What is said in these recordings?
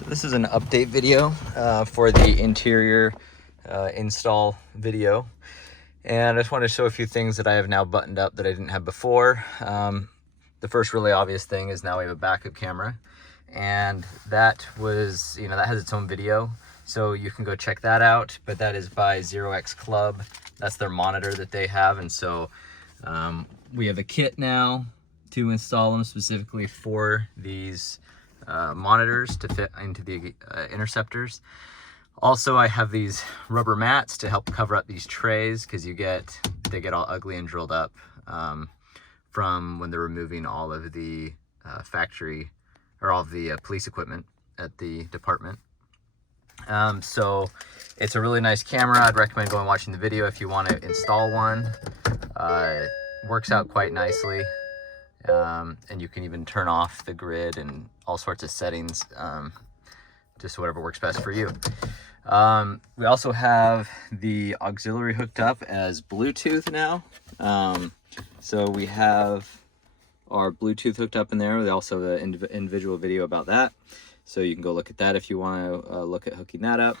So this is an update video for the interior install video, and I just wanted to show a few things that I have now buttoned up that I didn't have before. The first really obvious thing is now we have a backup camera, and that was, that has its own video, so you can go check that out. But that is by 0x Club. That's their monitor that they have, and so we have a kit now to install them specifically for these monitors to fit into the interceptors. Also, I have these rubber mats to help cover up these trays because they get all ugly and drilled up from when they're removing all of the factory or all of the police equipment at the department. So it's a really nice camera. I'd recommend going and watching the video if you want to install one. Works out quite nicely. And you can even turn off the grid and all sorts of settings, just whatever works best for you. We also have the auxiliary hooked up as Bluetooth now. So we have our Bluetooth hooked up in there. They also have an individual video about that. So you can go look at that if you want to look at hooking that up.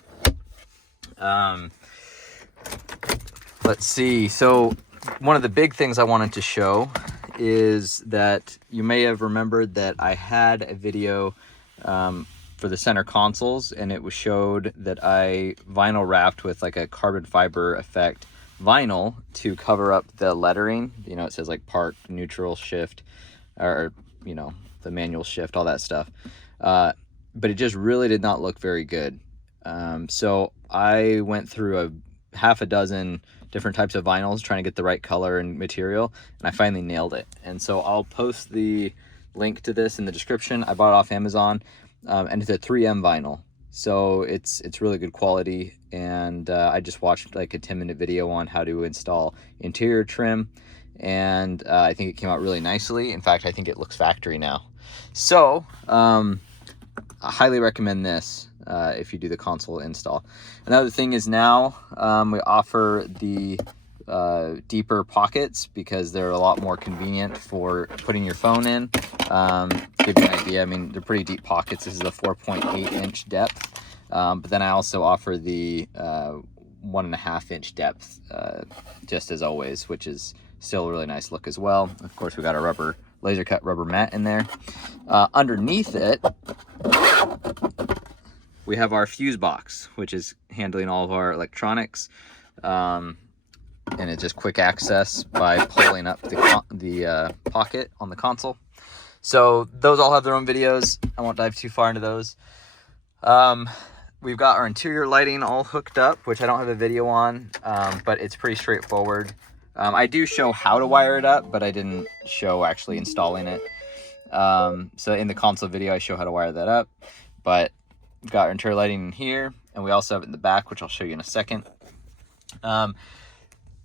Let's see. So one of the big things I wanted to show is that you may have remembered that I had a video for the center consoles, and it was showed that I vinyl wrapped with like a carbon fiber effect vinyl to cover up the lettering. It says like park, neutral, shift, or the manual shift, all that stuff. But it just really did not look very good. So I went through a half a dozen different types of vinyls trying to get the right color and material, and I finally nailed it. And so I'll post the link to this in the description. I bought it off Amazon, and it's a 3M vinyl, so it's really good quality. And I just watched like a 10-minute video on how to install interior trim, and I think it came out really nicely. In fact, I think it looks factory now. So I highly recommend this if you do the console install. Another thing is now we offer the deeper pockets because they're a lot more convenient for putting your phone in. To give you an idea, they're pretty deep pockets. This is a 4.8 inch depth, but then I also offer the 1.5 inch depth, just as always, which is still a really nice look as well. Of course, we got a laser cut rubber mat in there. Underneath it, we have our fuse box, which is handling all of our electronics, and it's just quick access by pulling up the pocket on the console. So those all have their own videos. I won't dive too far into those. We've got our interior lighting all hooked up, which I don't have a video on, but it's pretty straightforward. I do show how to wire it up, but I didn't show actually installing it. So in the console video, I show how to wire that up, but we've got our interior lighting in here, and we also have it in the back, which I'll show you in a second.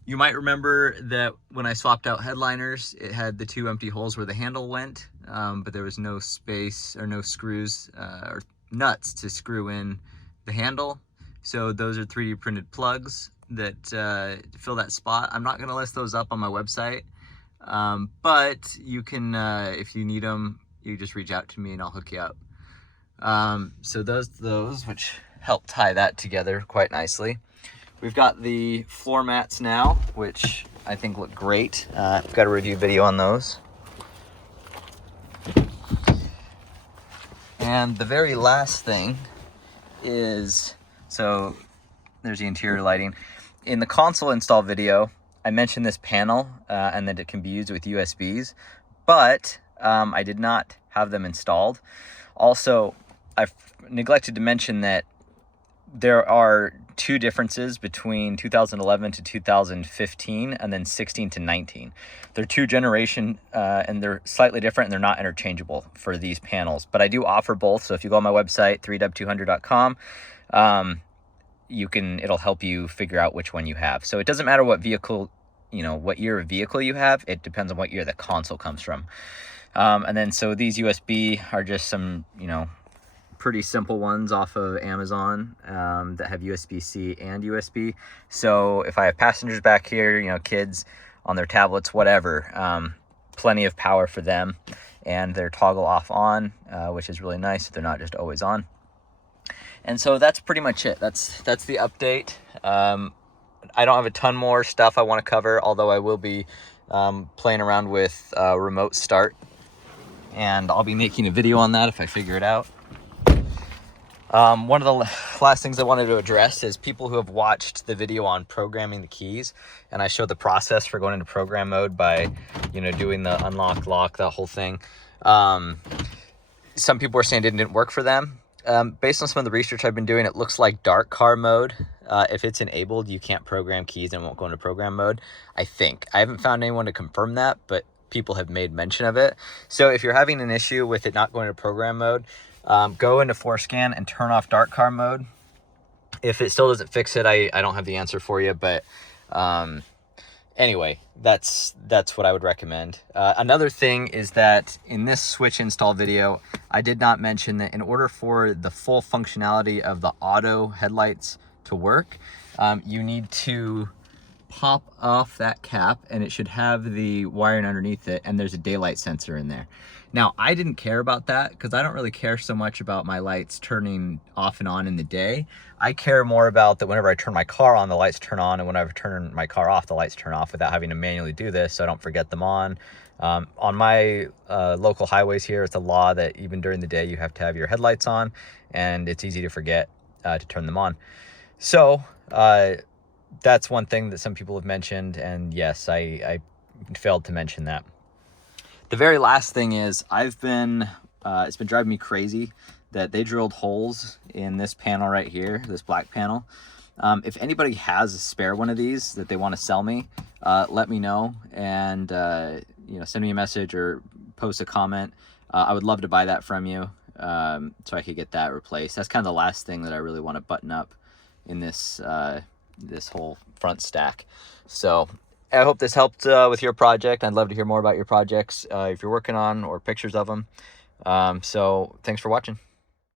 You might remember that when I swapped out headliners, it had the 2 empty holes where the handle went, but there was no space or no screws or nuts to screw in the handle. So those are 3D printed plugs that fill that spot. I'm not going to list those up on my website, but you can, if you need them, you just reach out to me and I'll hook you up. So those which help tie that together quite nicely. We've got the floor mats now, which I think look great. I've got a review video on those. And the very last thing is, so there's the interior lighting. In the console install video, I mentioned this panel and that it can be used with USBs, but I did not have them installed. Also, I've neglected to mention that there are 2 differences between 2011 to 2015 and then 16 to 19. They're 2 generation and they're slightly different, and they're not interchangeable for these panels, but I do offer both. So if you go on my website, 3dub200.com, it'll help you figure out which one you have. So it doesn't matter what vehicle, what year of vehicle you have. It depends on what year the console comes from. And then so these USB are just some, pretty simple ones off of Amazon that have USB-C and USB. So if I have passengers back here, kids on their tablets, whatever, plenty of power for them, and they're toggle off on, which is really nice. They're not just always on. And so that's pretty much it. That's the update. I don't have a ton more stuff I want to cover, although I will be playing around with remote start, and I'll be making a video on that if I figure it out. One of the last things I wanted to address is people who have watched the video on programming the keys, and I showed the process for going into program mode by, you know, doing the unlock, lock, that whole thing. Some people were saying it didn't work for them. Based on some of the research I've been doing, it looks like dark car mode, if it's enabled, you can't program keys and it won't go into program mode, I think. I haven't found anyone to confirm that, but people have made mention of it. So if you're having an issue with it not going to program mode, go into Forescan and turn off dark car mode. If it still doesn't fix it, I don't have the answer for you, but anyway, that's what I would recommend. Another thing is that in this switch install video, I did not mention that in order for the full functionality of the auto headlights to work, you need to pop off that cap, and it should have the wiring underneath it, and there's a daylight sensor in there. Now, I didn't care about that because I don't really care so much about my lights turning off and on in the day. I care more about that whenever I turn my car on, the lights turn on, and whenever I turn my car off, the lights turn off without having to manually do this, so I don't forget them on. On my local highways here, it's a law that even during the day you have to have your headlights on, and it's easy to forget to turn them on. So that's one thing that some people have mentioned, and yes, I failed to mention that. The very last thing is it's been driving me crazy that they drilled holes in this panel right here, this black panel. If anybody has a spare one of these that they want to sell me, let me know, and you know, send me a message or post a comment. I would love to buy that from you, so I could get that replaced. That's kind of the last thing that I really want to button up in this this whole front stack. So I hope this helped with your project. I'd love to hear more about your projects if you're working on, or pictures of them. So thanks for watching.